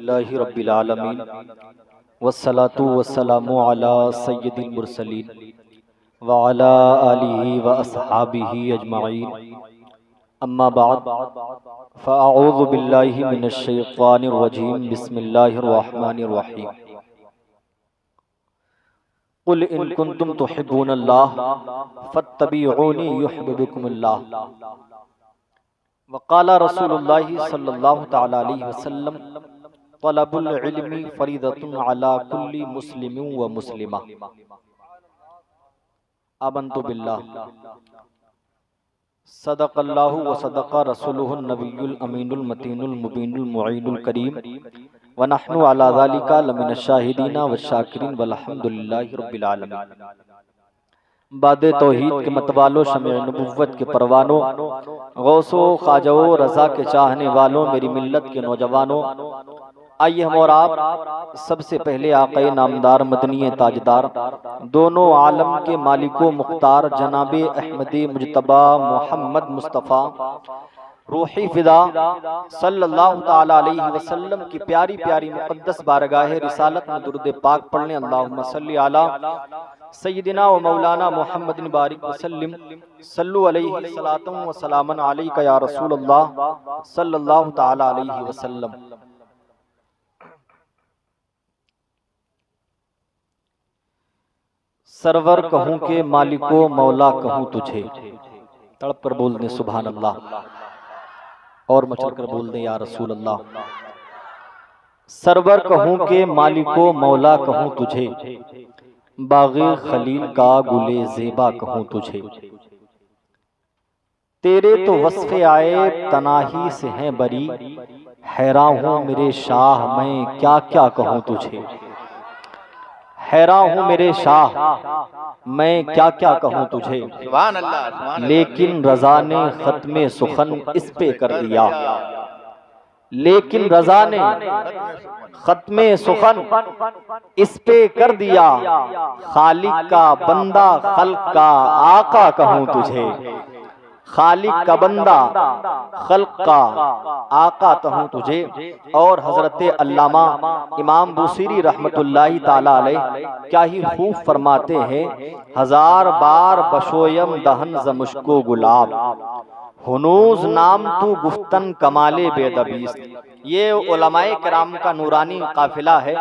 اللہ رب العالمین والصلاة والسلام علی سید المرسلین وعلی آلہ واصحابہ اجمعین اما بعد فاعوذ باللہ من الشیطان الرجیم بسم اللہ الرحمن الرحیم قل ان کنتم تحبون اللہ فاتبعونی یحببکم اللہ وقال رسول اللہ صلی اللہ تعالی علیہ وسلم طلب العلم فریضۃ علی کل مسلم و مسلمہ آمنت باللہ صدق اللہ و صدق رسولہ النبی الامین المتین المبین المعین الکریم ونحن علی ذلک لمن الشاہدین والشاکرین والحمد للہ رب العالمین۔ باد توحید کے متوالوں، شمع نبوت کے پروانوں، غوث و خواجہ و رضا کے چاہنے والوں، میری ملت کے نوجوانوں، آئیے ہم اور آپ سب سے پہلے آقا نامدار مدنی تاجدار دونوں عالم کے مالک و مختار جناب احمد مجتبی محمد مصطفیٰ روحی فدا صلی اللہ تعالی علیہ وسلم کی پیاری پیاری مقدس بارگاہ رسالت میں درود پاک پڑھنے۔ اللہم صلی علی سیدنا و مولانا محمد بارک وسلم صلو علیہ صلاۃ و سلام علیک یا رسول اللہ صلی اللہ تعالی علیہ وسلم۔ سرور کہوں کہ مالک و مولا کہوں تجھے، تڑپ کر بول دیں سبحان اللہ، اور مچل کر بول دیں یا رسول اللہ۔ سرور کہوں کہ مالک و مولا کہوں تجھے، باغ خلیل کا گلے زیبا کہوں تجھے، تیرے تو وصف آئے تناہی سے ہیں بری، حیران ہوں میرے شاہ میں کیا کیا کہوں تجھے، حیران ہوں میرے شاہ میں کیا کیا کہوں تجھے، لیکن رضا نے ختم سخن اس پہ کر دیا، لیکن رضا نے ختم سخن اس پہ کر دیا، خالق کا بندہ خلق کا آقا کہوں تجھے، خالق کا بندہ خلق کا آقا کہوں تجھے۔ اور حضرت علامہ امام بوصیری رحمت اللہ تعالی علیہ کیا ہی خوب فرماتے ہیں، ہزار بار بشویم دہن ز مشکو گلاب، ہنوز نام تو گفتن کمال بے دبیست۔ یہ علماء کرام کا نورانی قافلہ ہے۔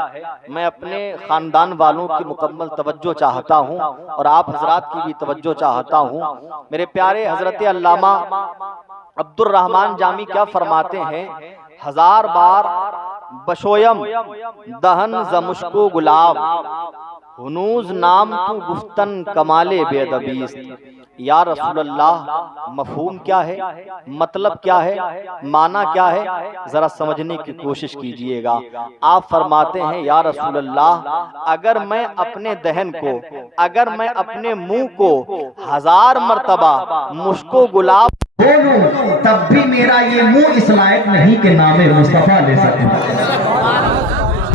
میں اپنے خاندان والوں کی مکمل توجہ چاہتا ہوں اور آپ حضرات کی بھی توجہ چاہتا ہوں۔ میرے پیارے حضرت علامہ عبد الرحمن جامی کیا فرماتے ہیں، ہزار بار بشویم دہن ز مشکو گلاب، ہنوز نام تو گفتن کمال بے دبیست۔ یا رسول اللہ مفہوم کیا ہے، مطلب کیا ہے، معنی کیا ہے، ذرا سمجھنے کی کوشش کیجئے گا۔ آپ فرماتے ہیں یا رسول اللہ، اگر میں اپنے دہن کو، اگر میں اپنے منہ کو ہزار مرتبہ مشک و گلاب بولوں تب بھی میرا یہ منہ اس لائق نہیں کہ نام مصطفیٰ لے سکوں،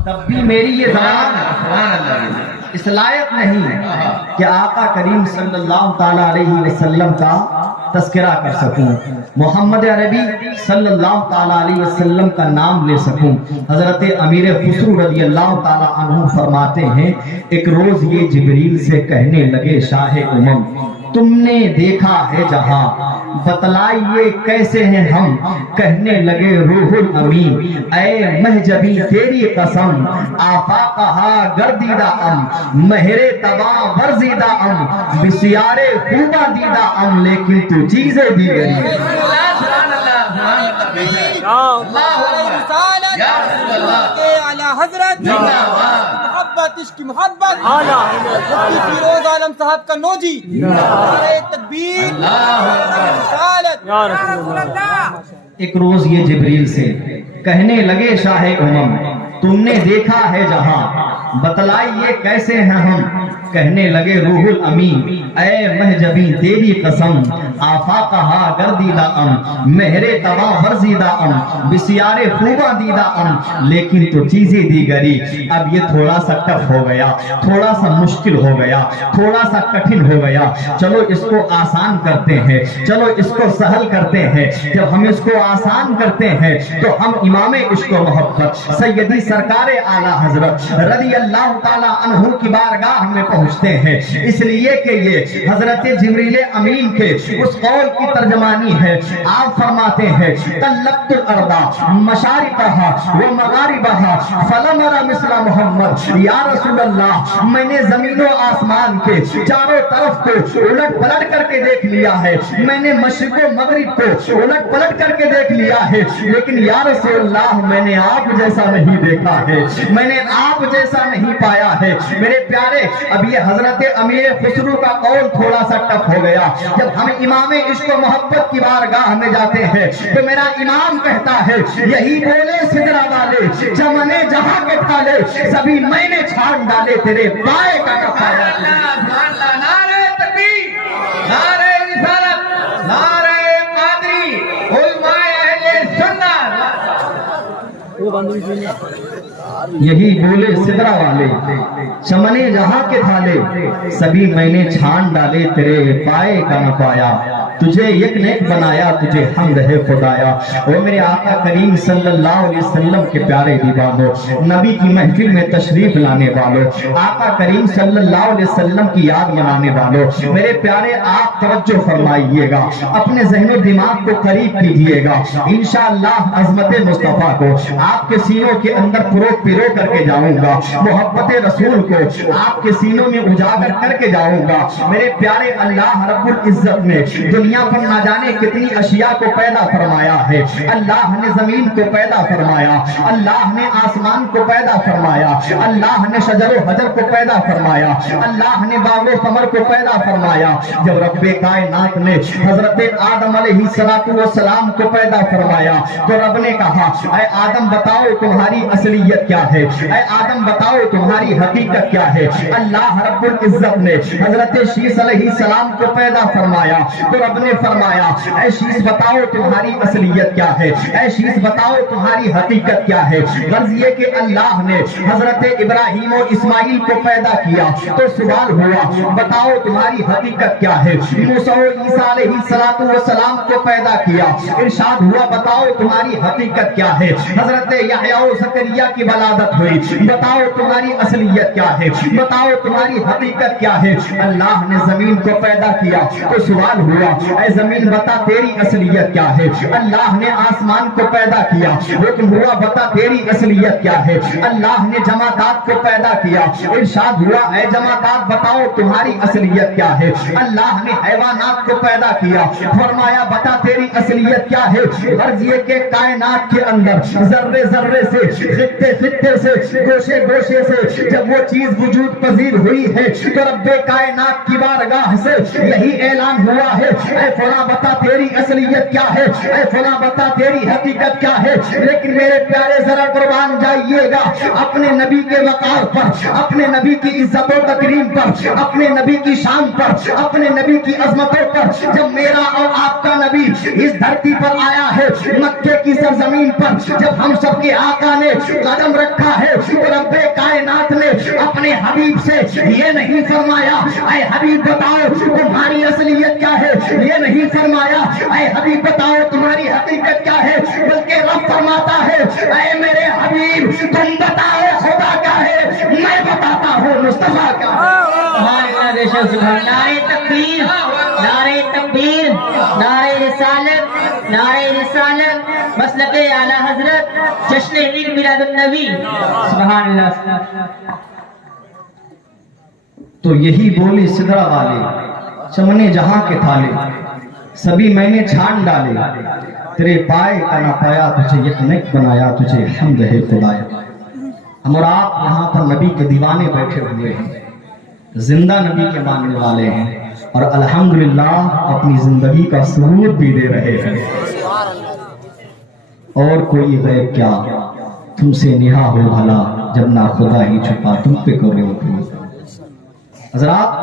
تب بھی میری یہ زبان اس لائق نہیں کہ آقا کریم صلی اللہ تعالی علیہ وسلم کا تذکرہ کر سکوں، محمد عربی صلی اللہ تعالی علیہ وسلم کا نام لے سکوں۔ حضرت امیر خسرو رضی اللہ تعالی عنہ فرماتے ہیں، ایک روز یہ جبریل سے کہنے لگے شاہ امم، تم نے دیکھا ہے جہاں بتلائیے کیسے ہیں ہم، کہنے لگے روح الامین اے مہجبی تیری قسم، آفاقہا گردیدہ ام، مہر تبا ورزیدہ ام، بسیار خوبہ دیدہ ام، لیکن تو چیزیں دیگری محبت عشق محبت مفتی فیروز عالم صاحب کا نوجی، نعرہ تکبیر، یا رسول اللہ۔ ایک روز یہ جبریل سے کہنے لگے شاہ امم، تم نے دیکھا ہے جہاں بتلائیے کیسے ہیں ہم، کہنے لگے روح الامین اے مہجبی تیری قسم، آفاق ہا گردیدہ مہرے توا ورزیدہ بسیار خوباں دیدہ لیکن تو چیزیں دیگری. اب یہ تھوڑا سا ٹف ہو گیا, تھوڑا سا مشکل ہو گیا, تھوڑا سا کٹھن ہو گیا. چلو اس کو آسان کرتے ہیں, چلو اس کو سہل کرتے ہیں. جب ہم اس کو آسان کرتے ہیں تو ہم امام عشق و محبت سیدی سرکار اعلیٰ حضرت رضی اللہ تعالی عنہ کی بارگاہ میں پہنچتے ہیں. اس لیے کہ یہ حضرت جبریل امین کے اس قول کی ترجمانی ہے. آپ فرماتے ہیں طلبت الارض مشارقہا و مغاربہا فلم ارى مثل محمد. یا رسول اللہ, میں نے زمین و آسمان کے چاروں طرف کو الٹ پلٹ کر کے دیکھ لیا ہے, میں نے مشرق و مغرب کو الٹ پلٹ کر کے دیکھ لیا ہے, لیکن یا رسول اللہ میں نے آپ جیسا نہیں دیکھا ہے, میں نے آپ جیسا نہیں پایا ہے. میرے پیارے, اب یہ حضرت امیر خسرو کا قول تھوڑا سا ٹف ہو گیا. جب ہم امام عشق و محبت کی بارگاہ میں جاتے ہیں تو میرا امام کہتا ہے یہی بولے سدرا والے چمنے جہاں کے تھالے سبھی میں نے چھاڑ ڈالے تیرے پائے کا کفایا. نعرہ تکبیر, نعرہ رسالت, نعرہ قادری, علماء اہل سنت. یہی بولے سدرا والے چمنے جہاں کے تھالے سبھی میں نے چھان ڈالے تیرے پائے کا نہ پایا. تجھے یک نیک بنایا, تجھے حمد ہے خدایا. وہ میرے آقا کریم صلی اللہ علیہ وسلم کے پیارے دیوانوں, نبی کی محفل میں تشریف لانے والوں, آقا کریم صلی اللہ علیہ وسلم کی یاد منانے والوں, میرے پیارے آپ توجہ فرمائیے گا, اپنے ذہن و دماغ کو قریب کیجئے گا. انشاءاللہ عظمت مصطفیٰ کو آپ کے سینوں کے اندر پیرو کر کے جاؤں گا, محبت رسول کو آپ کے سینوں میں اجاگر کر کے جاؤں گا. میرے پیارے اللہ رب العزت نے دنیا پر نہ جانے کتنی اشیاء کو پیدا فرمایا ہے. اللہ نے زمین کو پیدا فرمایا, اللہ نے آسمان کو پیدا فرمایا, اللہ نے شجر و حجر کو پیدا فرمایا, اللہ نے باغ و ثمر کو پیدا فرمایا. جب رب کائنات نے حضرت آدم علیہ السلام کو پیدا فرمایا تو رب نے کہا اے آدم بتاؤ تمہاری اصلیت کیا ہے, اے آدم بتاؤ تمہاری حقیقت کیا ہے. اللہ رب العزت نے حضرت شیس علیہ السلام کو پیدا فرمایا تو رب نے فرمایا اے شیس بتاؤ تمہاری اصلیت کیا ہے, اے شیس بتاؤ تمہاری حقیقت کیا ہے. غرض یہ کہ اللہ نے حضرت ابراہیم و اسماعیل کو پیدا کیا تو سوال ہوا بتاؤ تمہاری حقیقت کیا ہے. موسیٰ و عیسیٰ علیہ السلام کو پیدا کیا, ارشاد ہوا بتاؤ تمہاری حقیقت کیا ہے. حضرت یحییٰ و زکریا کی ولادت ہوئی, بتاؤ تمہاری اصلیت کیا ہے, بتاؤ تمہاری حقیقت کیا ہے. اللہ نے زمین کو پیدا کیا تو سوال ہوا اے زمین بتا تیری اصلیت کیا ہے. اللہ نے آسمان کو پیدا کیا لیکن ہوا بتا تیری اصلیت کیا ہے. اللہ نے جمادات کو پیدا کیا, ارشاد ہوا اے جمادات بتاؤ تمہاری اصلیت کیا ہے. اللہ نے حیوانات کو پیدا کیا, فرمایا بتا تیری اصلیت کیا ہے. غرض یہ کہ کائنات کے اندر ذرے ذرے سے, خطے خطے سے, گوشے گوشے سے جب وہ چیز وجود پذیر ہوئی ہے تو رب کائنات کی بارگاہ سے یہی اعلان ہوا ہے اے فلاں بتا تیری اصلیت کیا ہے, اے فلاں بتا تیری حقیقت کیا ہے. لیکن میرے پیارے ذرا قربان جائیے گا اپنے نبی کے وقار پر, اپنے نبی کی عزت و تکریم پر, اپنے نبی کی شان پر, اپنے نبی کی عظمتوں پر. جب میرا اور آپ کا نبی اس دھرتی پر آیا ہے مکے کی سرزمین پر, جب ہم سب کے آقا نے قدم رکھا ہے تو رب کائنات نے اپنے حبیب سے یہ نہیں فرمایا اے حبیب بتاؤ تمہاری اصلیت کیا ہے, یہ نہیں فرمایا اے حبیب بتاؤ تمہاری حقیقت کیا ہے, بلکہ رب فرماتا ہے اے میرے حبیب تم بتاؤ خدا کیا ہے, میں بتاتا ہوں مصطفیٰ کا. نعرہ تکبیر, نعرہ تکبیر, نعرہ رسالت, نعرہ رسالت, مسلک اعلیٰ حضرت, جشن عید میلاد النبی. سبحان اللہ. تو یہی بولی سدرا والے چمنے جہاں کے تھالے سبھی میں نے چھان ڈالے تیرے پائے کا نہ پایا, تجھے یک نیک بنایا, تجھے حمد ہے خدایا. ہم اور آپ یہاں پر نبی کے دیوانے بیٹھے ہوئے ہیں, زندہ نبی کے ماننے والے ہیں اور الحمدللہ اپنی زندگی کا ثبوت بھی دے رہے ہیں. اور کوئی غیب کیا تم سے نہا ہو بھلا, جب نہ خدا ہی چھپا تم پہ کرو. حضرات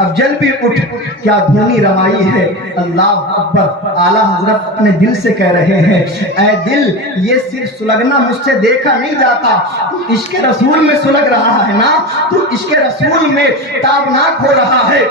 اب جل بھی اٹھ کیا دھونی روائی ہے، اللہ اکبر۔ اعلیٰ حضرت اپنے دل سے کہہ رہے ہیں اے دل یہ صرف سلگنا مجھ سے دیکھا نہیں جاتا، تو عشق رسول میں سلگ رہا ہے نا، تو عشق رسول میں تابناک ہو رہا ہے،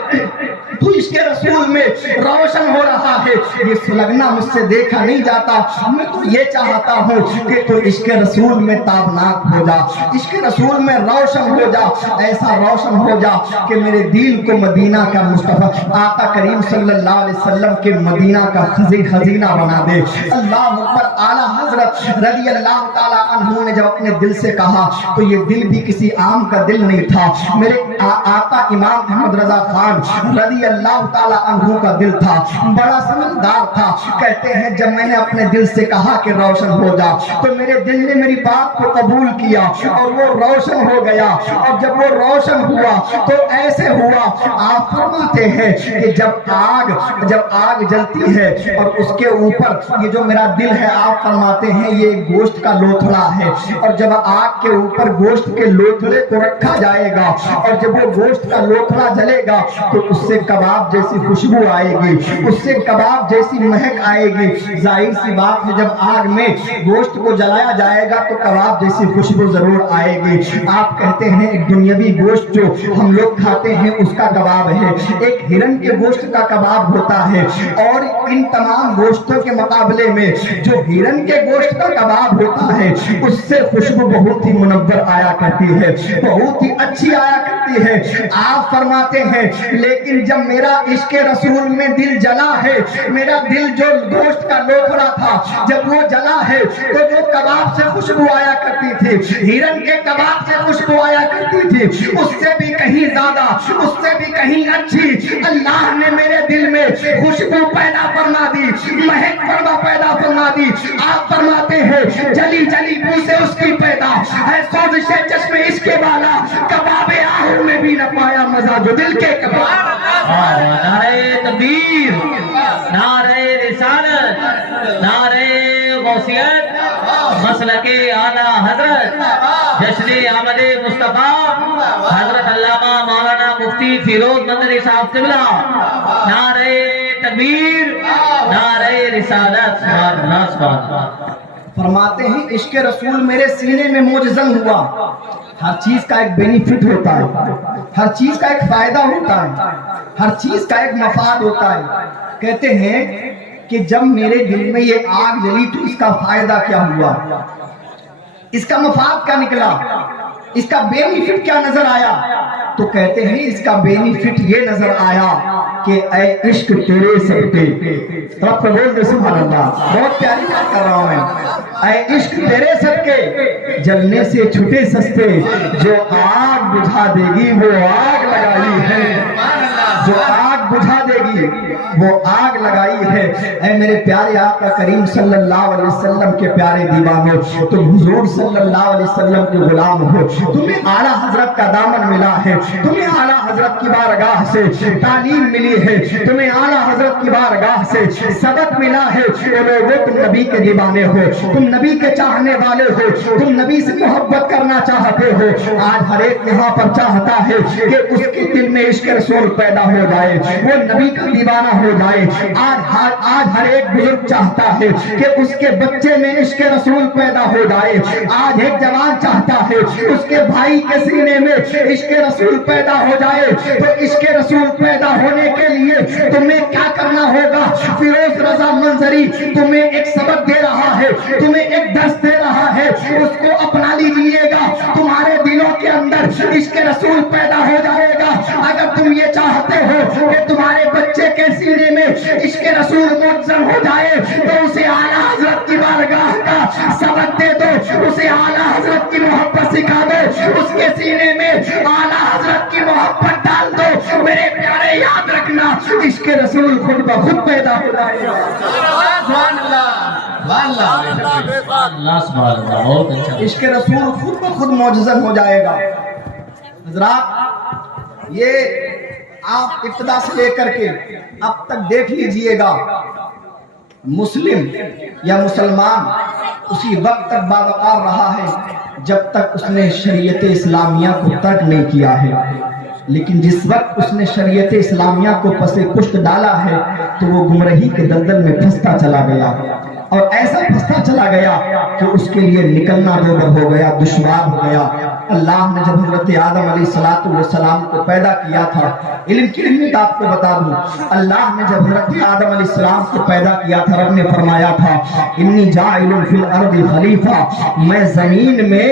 تو عشق رسول میں روشن ہو رہا ہے، یہ سلگنا مجھ سے دیکھا نہیں جاتا، میں تو یہ چاہتا ہوں کہ تو عشق رسول میں تابناک ہو جا، عشق رسول میں روشن ہو جا، ایسا روشن ہو جا کہ میرے دل کو مدینہ کا مصطفیٰ آقا کریم صلی اللہ علیہ وسلم کے مدینہ کا خزینہ بنا دے۔ اللہ اکبر۔ اعلیٰ حضرت رضی اللہ تعالیٰ عنہ نے جب اپنے دل سے کہا تو یہ دل بھی کسی عام کا دل نہیں تھا، میرے آقا امام احمد رضا خان رضی اللہ تعالیٰ عنہ کا دل تھا، بڑا سمجھدار تھا۔ کہتے ہیں جب میں نے اپنے دل سے کہا کہ روشن ہو جا تو میرے دل نے میری بات کو قبول کیا اور وہ روشن ہو گیا، اور جب وہ روشن ہوا تو ایسے ہوا، آپ فرماتے ہیں کہ جب آگ جلتی ہے اور اس کے اوپر یہ جو میرا دل ہے، آپ فرماتے ہیں یہ گوشت کا لوتھڑا ہے، اور جب آگ کے اوپر گوشت کے لوتھڑے کو رکھا جائے گا اور جب وہ گوشت کا لوتھڑا جلے گا تو اس سے کباب جیسی خوشبو آئے گی، اس سے کباب جیسی مہک آئے گی۔ ظاہر سی بات ہے جب آگ میں گوشت کو جلایا جائے گا تو کباب جیسی خوشبو ضرور آئے گی۔ آپ کہتے ہیں ایک دنیاوی گوشت جو ہم لوگ کھاتے ہیں اس کا کباب ہے، ایک ہرن کے گوشت کا کباب ہوتا ہے، اور ان تمام گوشتوں کے مقابلے میں جو ہرن کے گوشت کا کباب ہوتا ہے اس سے خوشبو بہت ہی منور آیا کرتی ہے، بہت ہی اچھی آیا کرتی ہے۔ آپ فرماتے ہیں لیکن جب میرا عشق رسول میں دل جلا ہے، میرا دل جو گوشت کا لوتھڑا تھا جب وہ جلا ہے تو جو کباب سے خوشبو آیا کرتی تھی، ہرن کے کباب سے خوشبو آیا کرتی تھی، اس سے بھی کہیں زیادہ، اس سے بھی کہیں اچھی اللہ نے میرے دل میں خوشبو پیدا فرما دی، مہک پیدا فرما دی۔ آپ فرماتے ہیں جلی جلی بو سے اس کی پیدا ہے سوزش چشم عشق والا، کباب آہو میں بھی نہ پایا مزہ جو دل کے کباب۔ نعرہ تکبیر، نعرہ رسالت، نعرہ غوثیت، مسلک اعلیٰ حضرت جشن آمد مصطفیٰ حضرت علامہ مولانا مفتی فیروز مدنی صاحب قبلہ، نعرہ تکبیر، نعرہ رسالت۔ سبحان اللہ، سبحان اللہ۔ فرماتے ہیں عشق رسول میرے سینے میں موجزن ہوا۔ ہر چیز کا ایک بینیفٹ ہوتا ہے، ہر چیز کا ایک فائدہ ہوتا ہے، ہر چیز کا ایک مفاد ہوتا ہے۔ کہتے ہیں کہ جب میرے دل میں یہ آگ جلی تو اس کا فائدہ کیا ہوا، اس کا مفاد کیا نکلا، اس کا بینیفٹ کیا نظر آیا؟ تو کہتے ہیں اس کا بینیفٹ یہ نظر آیا کہ اے عشق تیرے صدقے، رب کو بول دے سبحان اللہ، بہت پیاری بات کر رہا ہوں میں، اے عشق تیرے صدقے جلنے سے چھٹے سستے، جو آگ بجھا دے گی وہ آگ لگائی ہے، جو آگ بجھا دے گی وہ آگ لگائی ہے۔ اے میرے پیارے آقا کریم صلی اللہ علیہ وسلم کے پیارے دیوانوں، تم حضور صلی اللہ علیہ وسلم کے غلام ہو، تمہیں اعلیٰ حضرت کا دامن ملا ہے، تمہیں اعلیٰ حضرت کی بارگاہ سے تعلیم ملی ہے، تمہیں اعلیٰ حضرت کی بارگاہ سے سبق ملا ہے، تم نبی کے دیوانے ہو، تم نبی کے چاہنے والے ہو، تم نبی سے محبت کرنا چاہتے ہو۔ آج ہر ایک یہاں پر چاہتا ہے کہ اس کے دل میں عشق رسول پیدا ہو جائے، وہ نبی کا دیوانہ ہو جائے۔ آج ہر ایک بزرگ چاہتا ہے کہ اس کے بچے میں عشق رسول پیدا ہو جائے۔ آج ایک جوان چاہتا ہے اس کے بھائی کے سینے میں عشق رسول پیدا ہو جائے۔ تو عشق رسول پیدا ہونے کے لیے تمہیں کیا کرنا ہوگا؟ فیروز رضا منظری تمہیں ایک سبق دے رہا ہے، تمہیں ایک درس دے رہا ہے، اس کو اپنا لیجئے گا، تمہارے دلوں کے اندر عشق رسول پیدا ہو جائے گا۔ اگر تم یہ چاہتے ہو کہ تمہارے بچے کے سینے میں عشق رسول منظم ہو جائے تو اسے اعلیٰ حضرت کی بارگاہ کا سبق دے دو، اسے اعلیٰ حضرت کی محبت سکھا دو، اس کے سینے میں اعلیٰ حضرت کی محبت ڈال دو۔ میرے پیارے یاد رکھنا عشق رسول خود بخود پیدا ہو جائے گا۔ عشق رسول خود بخود معجزن ہو جائے گا۔ حضرات یہ آپ ابتدا سے لے کر کے اب تک دیکھ لیجئے گا، مسلم یا مسلمان اسی وقت تک باوقار رہا ہے جب تک اس نے شریعت اسلامیہ کو ترک نہیں کیا ہے۔ لیکن جس وقت اس نے شریعت اسلامیہ کو پسے پشت ڈالا ہے تو وہ گمراہی کے دلدل میں پھنستا چلا گیا، اور ایسا پھنستا چلا گیا کہ اس کے لیے نکلنا دوبر ہو گیا، دشوار ہو گیا۔ اللہ نے جب حضرت آدم علیہ السلام کو پیدا کیا تھا، علم کی اہمیت آپ کو بتا دوں، اللہ نے جب حضرت آدم علیہ السلام کو پیدا کیا تھا، رب نے فرمایا تھا انی جاعل فی الارض خلیفہ، میں زمین میں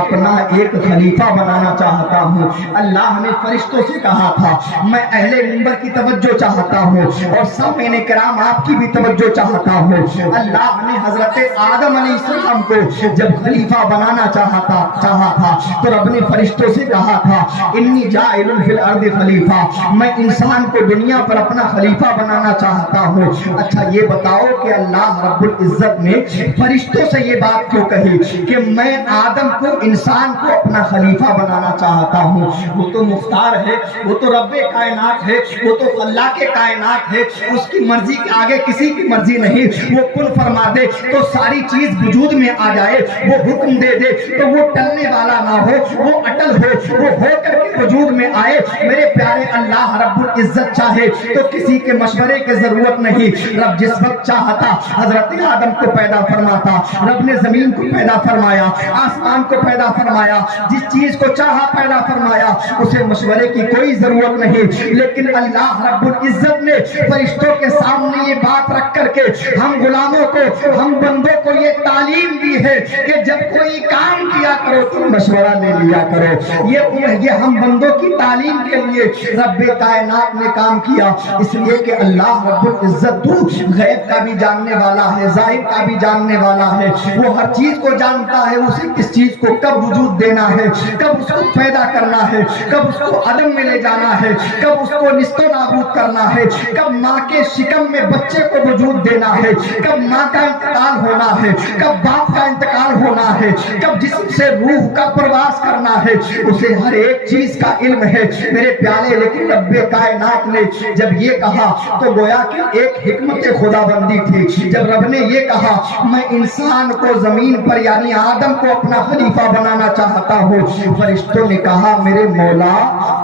اپنا ایک خلیفہ بنانا چاہتا ہوں۔ اللہ نے فرشتوں سے کہا تھا میں اہل منبر کی توجہ چاہتا ہوں اور سامعین کرام آپ کی بھی توجہ چاہتا ہوں۔ اللہ نے حضرت آدم علیہ السلام کو جب خلیفہ بنانا چاہا تھا تو رب نے فرشتوں سے کہا تھا انی جاعل فی الارض خلیفہ، میں انسان کو دنیا پر اپنا خلیفہ بنانا چاہتا ہوں۔ اچھا یہ بتاؤ کہ اللہ رب العزت نے فرشتوں سے یہ بات کیوں کہی کہ میں آدم کو انسان کو اپنا خلیفہ بنانا چاہتا ہوں؟ وہ تو مختار ہے، وہ تو رب کائنات ہے، وہ تو اللہ کے کائنات ہے، اس کی مرضی کے آگے کسی کی مرضی نہیں۔ وہ کن فرما دے تو ساری چیز وجود میں آ جائے، وہ حکم دے دے تو وہ ٹلنے والا نہ ہو، وہ اٹل ہو، وہ ہو کر کے وجود میں آئے۔ میرے پیارے اللہ رب العزت چاہے تو کسی کے مشورے کی ضرورت نہیں۔ رب جس وقت چاہتا حضرت آدم کو پیدا فرماتا، رب نے زمین کو پیدا فرمایا، آسمان کو پیدا فرمایا، جس چیز کو چاہا پیدا فرمایا، اسے مشورے کی کوئی ضرورت نہیں۔ لیکن اللہ رب العزت نے فرشتوں کے سامنے یہ بات رکھ کر کے ہم غلاموں کو، ہم بندوں کو یہ تعلیم دی ہے کہ جب کوئی کام کیا کرو تو مشورہ لے لیا کرو۔ یہ ہم بندوں کی تعلیم کے لیے رب کائنات نے کام کیا، اس لیے کہ اللہ رب العزت تو غیب کا بھی جاننے والا ہے، ظاہر کا بھی جاننے والا ہے، وہ ہر چیز کو جانتا ہے، اسے کس چیز کو کب وجود دینا ہے، کب اس کو پیدا کرنا ہے، کب اس کو عدم میں لے جانا ہے، کب اس کو نیست و نابود کرنا ہے، کب ماں کے شکم میں بچے کو وجود دینا ہے، کب ماں کا انتقال ہونا ہے، کب باپ کا انتقال ہونا ہے، کب جسم سے روح کا پرواز کرنا ہے، اسے ہر ایک چیز کا علم ہے میرے پیارے۔ لیکن رب کائنات نے جب یہ کہا تو گویا کہ ایک حکمت خدا بندی تھی۔ جب رب نے یہ کہا میں انسان کو زمین پر یعنی آدم کو اپنا خلیفہ بنانا چاہتا ہوں، فرشتوں نے کہا میرے مولا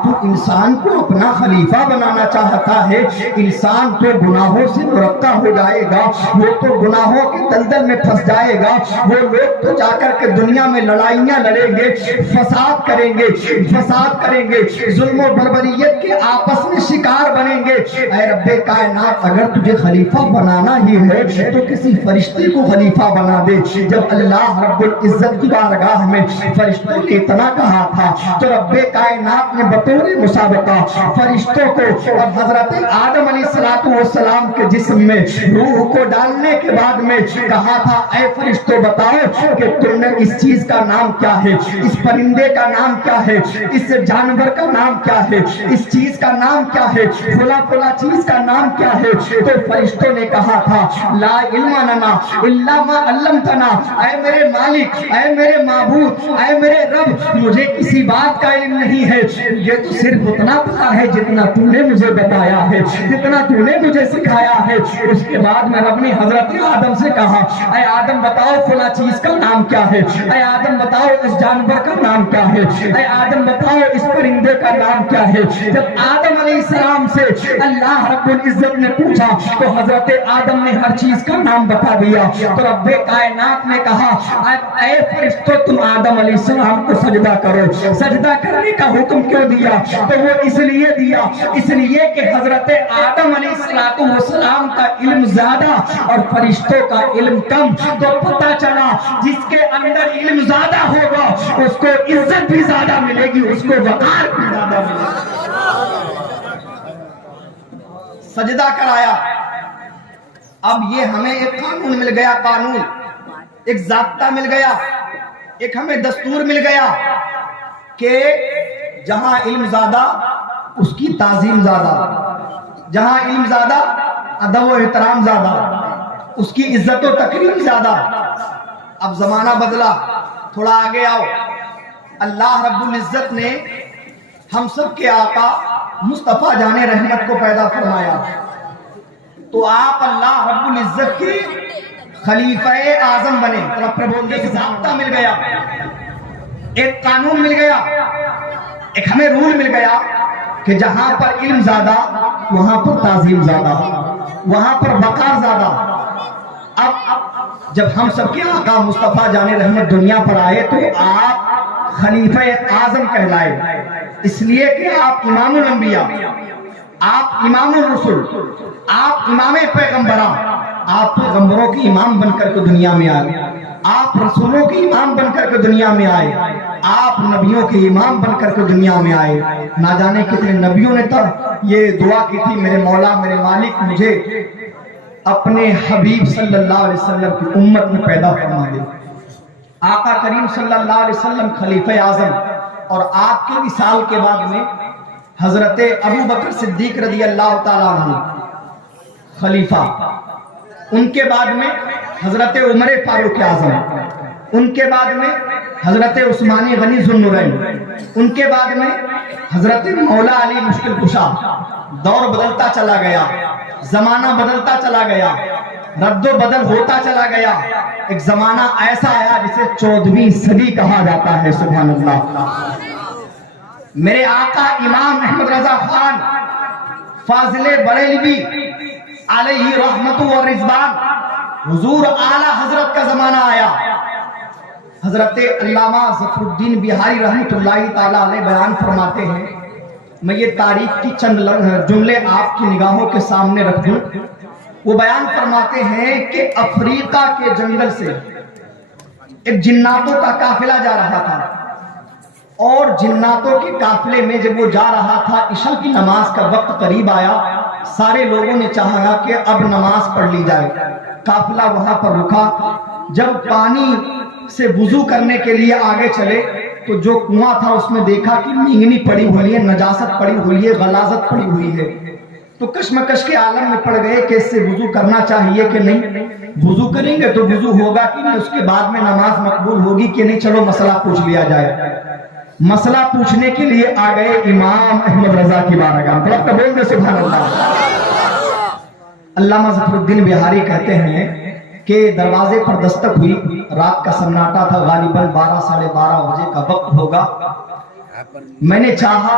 تو انسان کو اپنا خلیفہ بنانا چاہتا ہے، انسان تو گناہوں سے مرتع ہو جائے گا، وہ تو گناہوں کے دلدل میں پھنس جائے گا، وہ لوگ تو جا کر کے دنیا میں لڑائیاں لڑیں گے، فساد کریں گے، ظلم و بربریت کے آپس میں شکار بنیں گے۔ اے رب کائنات اگر تجھے خلیفہ بنانا ہی ہے تو کسی فرشتے کو خلیفہ بنا دے۔ جب اللہ رب العزت کی بارگاہ میں فرشتوں نے اتنا کہا تھا تو رب کائنات نے بطور مسابقہ فرشتوں کو اور حضرت آدم علیہ السلام کے جسم میں روح کو ڈالنے کے بعد میں کہا تھا اے فرشتوں بتاؤ کہ تم نے اس چیز کا نام کیا ہے، اس پرندے کا نام کیا ہے، اس جانور کا نام کیا ہے، اس چیز کا نام کیا ہے، فلا چیز کا نام کیا ہے۔ تو فرشتوں نے کہا تھا لا علم لنا الا ما علمتنا، اے میرے مالک، اے میرے معبود، اے میرے رب مجھے کسی بات کا علم نہیں ہے، یہ تو صرف اتنا پتا ہے جتنا تو نے مجھے بتایا ہے، جتنا تو نے مجھے سکھایا ہے۔ اس کے بعد میں رب نے حضرت آدم سے کہا اے آدم بتاؤ فلا چیز کا نام کیا ہے، اے آدم بتاؤ اس جانور کا نام کیا ہے، اے آدم بتاؤ اس پرندے کا نام کیا ہے۔ جب آدم علیہ السلام سے اللہ رب العزت نے پوچھا تو حضرت آدم نے ہر چیز کا نام بتا دیا۔ تو رب کائنات نے کہا اے فرشتوں تم آدم علیہ السلام کو سجدہ کرو۔ سجدہ کرنے کا حکم کیوں دیا؟ تو وہ اس لیے کہ حضرت آدم علیہ السلام کا علم زیادہ اور فرشتوں کا علم کم، تو پتہ چلا جس کے اندر علم زیادہ ہوگا اس کو عزت بھی زیادہ ملے گی، اس کو وقار بھی زیادہ ملے گی۔ سجدہ کرایا۔ اب یہ ہمیں ایک قانون مل گیا، قانون ایک ضابطہ مل گیا، ایک ہمیں دستور مل گیا کہ جہاں علم زیادہ اس کی تعظیم زیادہ، جہاں علم زیادہ ادب و احترام زیادہ، اس کی عزت و تکریم زیادہ۔ اب زمانہ بدلا، تھوڑا آگے آؤ۔ اللہ رب العزت نے ہم سب کے آقا مصطفیٰ جان رحمت کو پیدا فرمایا، تو آپ اللہ رب العزت کے خلیفہ اعظم بنے۔ ایک ضابطہ مل گیا، ایک قانون مل گیا، ایک ہمیں رول مل گیا کہ جہاں پر علم زیادہ وہاں پر تعظیم زیادہ، وہاں پر وقار زیادہ۔ اب جب ہم سب کے آقا مصطفیٰ جان رحمت دنیا پر آئے تو آپ خلیفہ اعظم کہلائے، اس لیے کہ آپ امام الانبیاء، آپ امام الرسل، آپ امام پیغمبران، آپ پیغمبروں کی امام بن کر کے دنیا میں آئے، آپ رسولوں کی امام بن کر کے دنیا میں آئے، آپ نبیوں کے امام بن کر کے دنیا میں آئے۔ نہ جانے کتنے نبیوں نے تب یہ دعا کی تھی، میرے مولا میرے مالک مجھے اپنے حبیب صلی اللہ علیہ وسلم کی امت میں پیدا فرما دے۔ آقا کریم صلی اللہ علیہ وسلم خلیفہ اعظم، اور آپ کے وصال کے بعد میں حضرت ابو بکر صدیق رضی اللہ تعالیٰ عنہ خلیفہ، ان کے بعد میں حضرت عمر فاروق اعظم، ان کے بعد میں حضرت عثمان غنی ذو النورین، ان کے بعد میں حضرت مولا علی مشکل کشا۔ دور بدلتا چلا گیا، زمانہ بدلتا چلا گیا، رد و بدل ہوتا چلا گیا۔ ایک زمانہ ایسا آیا جسے 14ویں صدی کہا جاتا ہے، سبحان اللہ۔ میرے آقا امام احمد رضا خان فاضل بریلوی علیہ رحمت و رضوان، حضور اعلیٰ حضرت کا زمانہ آیا۔ حضرت علامہ ظفر الدین بہاری رحمت اللہ تعالیٰ علیہ بیان فرماتے ہیں، میں یہ تاریخ کی چند جملے آپ کی نگاہوں کے سامنے رکھ دوں۔ وہ بیان فرماتے ہیں کہ افریقہ کے جنگل سے ایک جناتوں کا قافلہ جا رہا تھا، اور جناتوں کے قافلے میں جب وہ جا رہا تھا، عشاء کی نماز کا وقت قریب آیا، سارے لوگوں نے چاہا کہ اب نماز پڑھ لی جائے۔ قافلہ وہاں پر رکا، جب پانی سے وضو کرنے کے لیے آگے چلے تو جو کنواں تھا اس میں دیکھا کہ مینگنی پڑی ہوئی ہے، نجاست پڑی ہوئی ہے، غلاظت پڑی ہوئی ہے۔ تو کشمکش کے عالم میں پڑ گئے کہ اس سے وضو کرنا چاہیے کہ نہیں، وضو کریں گے تو وضو ہوگا کہ نہیں، اس کے بعد میں نماز مقبول ہوگی کہ نہیں، چلو مسئلہ پوچھ لیا جائے۔ مسئلہ پوچھنے کے لیے آ گئے امام احمد رضا کی بارگاہ میں۔ تو بول دے سبحان اللہ۔ علامہ ظفر الدین بہاری کہتے ہیں کہ دروازے پر دستک ہوئی، رات کا سناٹا تھا، غالباً 12 ساڑھے 12 بجے کا وقت ہوگا۔ میں نے چاہا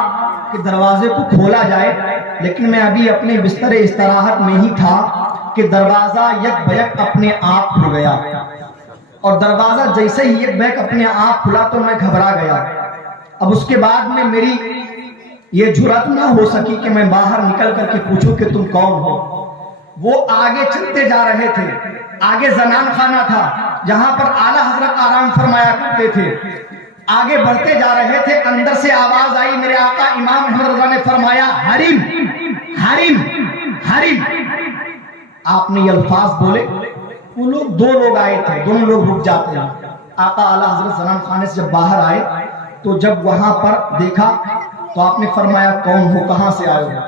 کہ دروازے کو کھولا جائے، لیکن میں ابھی اپنے بستر استراحت میں ہی تھا کہ دروازہ یک بیک اپنے آپ کھل گیا، اور دروازہ جیسے ہی یک بیک اپنے آپ کھلا تو میں گھبرا گیا۔ اب اس کے بعد میں میری یہ جرات نہ ہو سکی کہ میں باہر نکل کر کے پوچھوں کہ تم کون ہو۔ وہ آگے چلتے جا رہے تھے، آگے زنان خانہ تھا جہاں پر اعلیٰ حضرت آرام فرمایا کرتے تھے۔ آگے بڑھتے جا رہے تھے، اندر سے آواز آئی، میرے آقا امام احمد رضا نے فرمایا حریم حریم حریم۔ آپ نے یہ الفاظ بولے، وہ لوگ دو لوگ آئے تھے، دونوں لوگ رک جاتے ہیں۔ آقا اعلیٰ حضرت زنان خانے سے جب باہر آئے تو جب وہاں پر دیکھا تو آپ نے فرمایا کون ہو، کہاں سے آئے ہو؟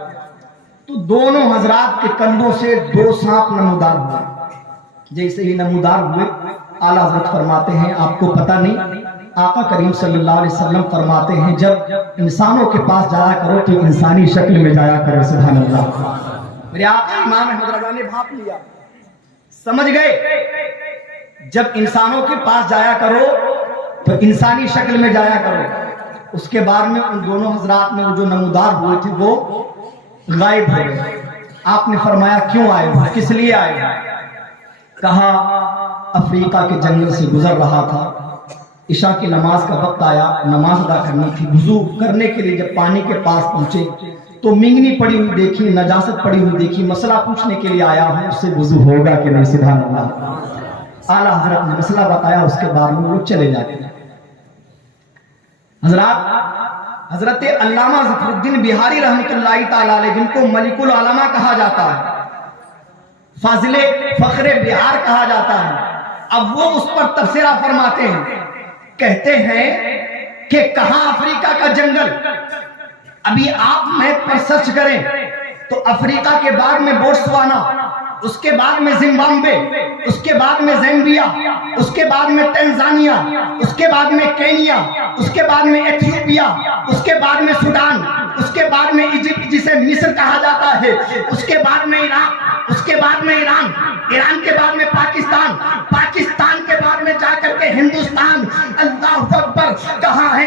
تو دونوں حضرات کے کندھوں سے 2 سانپ نمودار ہوئے۔ جیسے ہی نمودار ہوئے، اعلیٰ حضرت فرماتے ہیں آپ کو پتہ نہیں، آقا کریم صلی اللہ علیہ وسلم فرماتے ہیں جب انسانوں کے پاس جایا کرو تو انسانی شکل میں جایا کرو، سبحان اللہ۔ میرے آقا امام احمد رضا نے بھاپ لیا، سمجھ گئے جب انسانوں کے پاس جایا کرو تو انسانی شکل میں جایا کرو۔ اس کے بعد میں ان دونوں حضرات میں جو نمودار ہوئے تھے وہ غائب ہو گئے۔ آپ نے فرمایا کیوں آئے ہو، کس لیے آئے ہو؟ کہا افریقہ کے جنگل سے گزر رہا تھا، عشاء کی نماز کا وقت آیا، نماز ادا کرنی تھی، وضو کرنے کے لیے جب پانی کے پاس پہنچے تو مینگنی پڑی ہوئی دیکھی، نجاست پڑی ہوئی دیکھی، مسئلہ پوچھنے کے لیے آیا ہوں اس سے وضو ہوگا کہ نہیں، سبحان اللہ۔ اعلیٰ حضرت نے مسئلہ بتایا، اس کے بعد میں وہ چلے جاتے ہیں۔ حضرت علامہ ظفر الدین بہاری رحمت اللہ تعالیٰ علیہ، جن کو ملک العلماء کہا جاتا ہے، فاضل فخر بہار کہا جاتا ہے، اب وہ اس پر تبصرہ فرماتے ہیں، کہتے ہیں کہ کہاں افریقہ کا جنگل؟ ابھی آپ میپ پر سرچ کریں تو افریقہ کے بعد میں بوٹسوانا، اس کے بعد میں زمبابوے، اس کے بعد میں زامبیا، اس کے بعد میں تنزانیہ، اس کے بعد میں کینیا، اس کے بعد میں ایتھیوپیا، اس کے بعد میں سوڈان، اس کے بعد میں ایجپٹ جسے مصر کہا جاتا ہے، اس کے بعد میں عراق، اس کے بعد میں ایران، ایران کے بعد میں پاکستان، پاکستان کے بعد میں جا کر کے ہندوستان۔ اللہ اکبر! کہاں ہے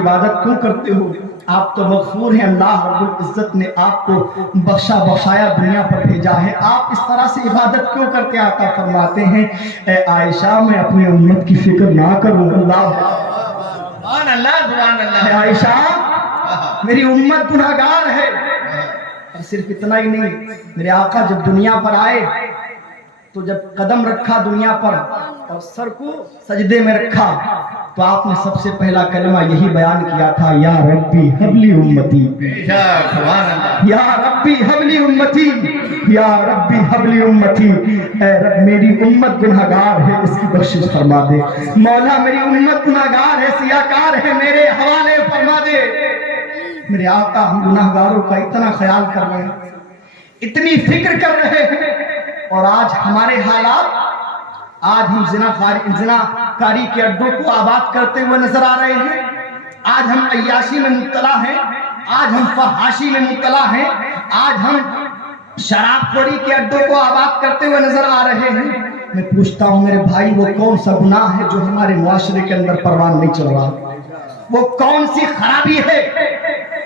عبادت کیوں کرتے ہو؟ آپ تو مغفور ہیں، اللہ رب العزت نے آپ کو بخشایا دنیا پر بھیجا ہے، آپ اس طرح سے عبادت کیوں کرتے ہیں؟ آقا فرماتے ہیں اے عائشہ میں اپنی امت کی فکر نہ کروں، سبحان اللہ سبحان اللہ۔ اے عائشہ میری امت گناہگار ہے، اور صرف اتنا ہی نہیں، میرے آقا جب دنیا پر آئے تو جب قدم رکھا دنیا پر اور سر کو سجدے میں رکھا تو آپ نے سب سے پہلا کلمہ یہی بیان کیا تھا، یا ربی حبلی امتی، سبحان اللہ، یا ربی حبلی امتی، یا ربی حبلی امتی، اے رب میری امت گناہگار ہے، اس کی بخشش فرما دے، مولا میری امت گناہگار ہے، سیاہکار ہے، میرے حوالے فرما دے۔ میرے آقا ہم گناہگاروں کا اتنا خیال کر رہے ہیں، اتنی فکر کر رہے ہیں، اور آج ہمارے حالات، آج ہم زنا کاری کے اڈوں کو آباد کرتے ہوئے نظر آ رہے ہیں، آج ہم عیاشی میں مبتلا ہیں، آج ہم فحاشی میں مبتلا ہیں، آج ہم شراب خوری کے اڈوں کو آباد کرتے ہوئے نظر آ رہے ہیں۔ میں پوچھتا ہوں میرے بھائی، وہ کون سا گناہ ہے جو ہمارے معاشرے کے اندر پروان نہیں چل رہا؟ وہ کون سی خرابی ہے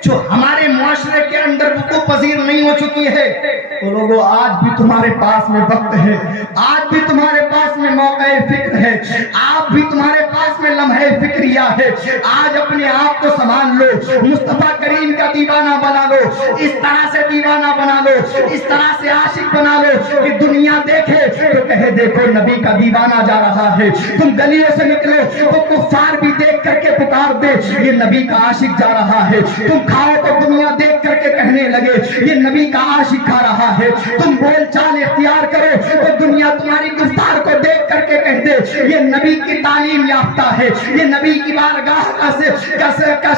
جو ہمارے معاشرے کے اندر وقوع پذیر نہیں ہو چکی ہے؟ تو لوگوں آج بھی تمہارے پاس میں وقت ہے، آج بھی تمہارے پاس میں موقع فکر ہے، آج بھی تمہارے پاس میں لمحہ فکریہ ہے، آج اپنے آپ کو سنبھال لو، مصطفیٰ کریم کا دیوانہ بنا لو، اس طرح سے دیوانہ بنا لو، اس طرح سے عاشق بنا لو کہ دنیا دیکھے تو کہے دیکھو نبی کا دیوانہ جا رہا ہے، تم گلیوں سے نکلو تو کفار بھی دیکھ کر کے پکار دے یہ نبی کا عاشق جا رہا ہے، تم کھاؤ تو دنیا دیکھ کر کے کہنے لگے یہ نبی کا عاشق کھا رہا ہے، تم بول چال اختیار کرو تو دنیا تمہاری گفتار کو دیکھ کر کے کہہ دے یہ نبی کی تعلیم یافتہ ہے، یہ نبی کی بارگاہ کا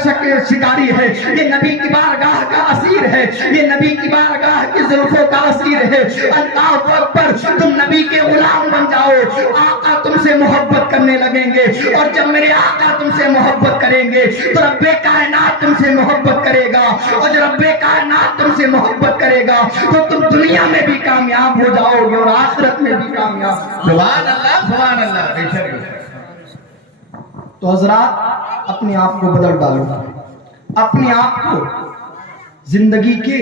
شکاری ہے، یہ نبی کی بارگاہ کا اسیر ہے، یہ نبی کی بارگاہ کی زلفوں کا اسیر ہے۔ اللہ اکبر، تم نبی کے غلام بن جاؤ، آقا تم سے محبت کرنے لگیں گے، اور جب میرے آقا تم سے محبت کریں گے تو رب کائنات تم سے محبت کرے گا، اور جب رب کائنات تم سے محبت کرے گا تو تم دنیا میں بھی کامیاب ہو جاؤ گے اور آخرت میں بھی کامیاب۔ سبحان اللہ سبحان اللہ، بے شک۔ تو حضرات اپنے آپ کو بدل ڈالو، اپنے آپ کو زندگی کے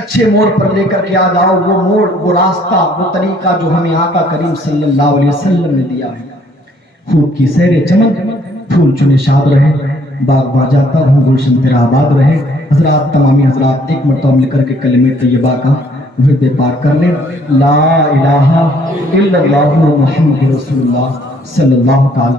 اچھے موڑ پر لے کر کے آ جاؤ، وہ موڑ، وہ راستہ، وہ طریقہ جو ہمیں آقا کریم صلی اللہ علیہ وسلم نے دیا ہے۔ خوب کی سیر چمن، پھول چنے شاد رہے، باغ باغ جاتا ہوں گلشن تیرا آباد رہے۔ حضرات تمامی حضرات ایک مرتبہ مل کر کے کلمہ طیبہ کا ورد پاک کر لیں، لا الہ الا اللہ محمد رسول اللہ صلی اللہ تعالی